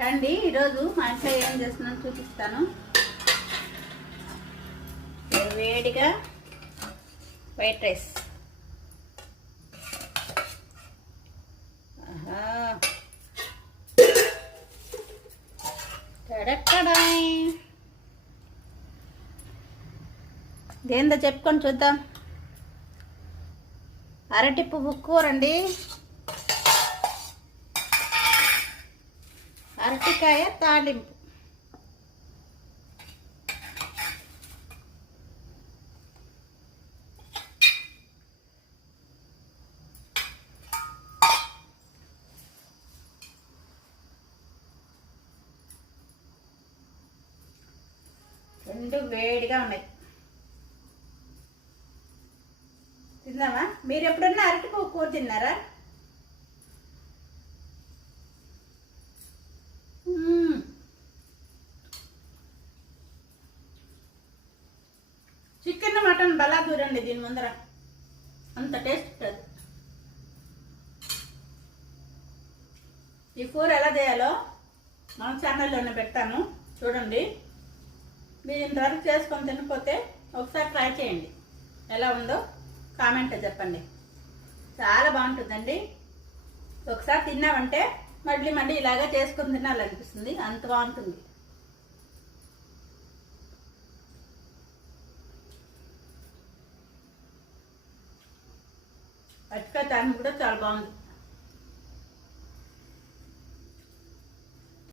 రండి ఈరోజు మా ఇంట్లో ఏం చేస్తున్నాను చూపిస్తాను. వేడిగా వైట్ రైస్. ఆహా. చెప్పుకొని చూద్దాం. అరటి పువ్వు కూరండి అరటికాయ తాలింపు. రెండు వేడిగా ఉన్నాయి. తిందామా మీరు ఎప్పుడన్నా అరటి కూర తిన్నారా? మటన్ బలా దూరండి దీని ముందర. అంత టేస్ట్ ఈ కూర ఎలా చేయాలో మన ఛానల్లోనే పెడతాను. చూడండి. మీరు ఇంతవరకు చేసుకొని తినకపోతే ఒకసారి ట్రై చేయండి. ఎలా ఉందో కామెంట్ చెప్పండి. చాలా బాగుంటుందండి. ఒకసారి తిన్నామంటే మళ్ళీ మళ్ళీ ఇలాగే చేసుకొని తినాలనిపిస్తుంది. అంత బాగుంటుంది. అటుకాయ తాను కూడా చాలా బాగుంది.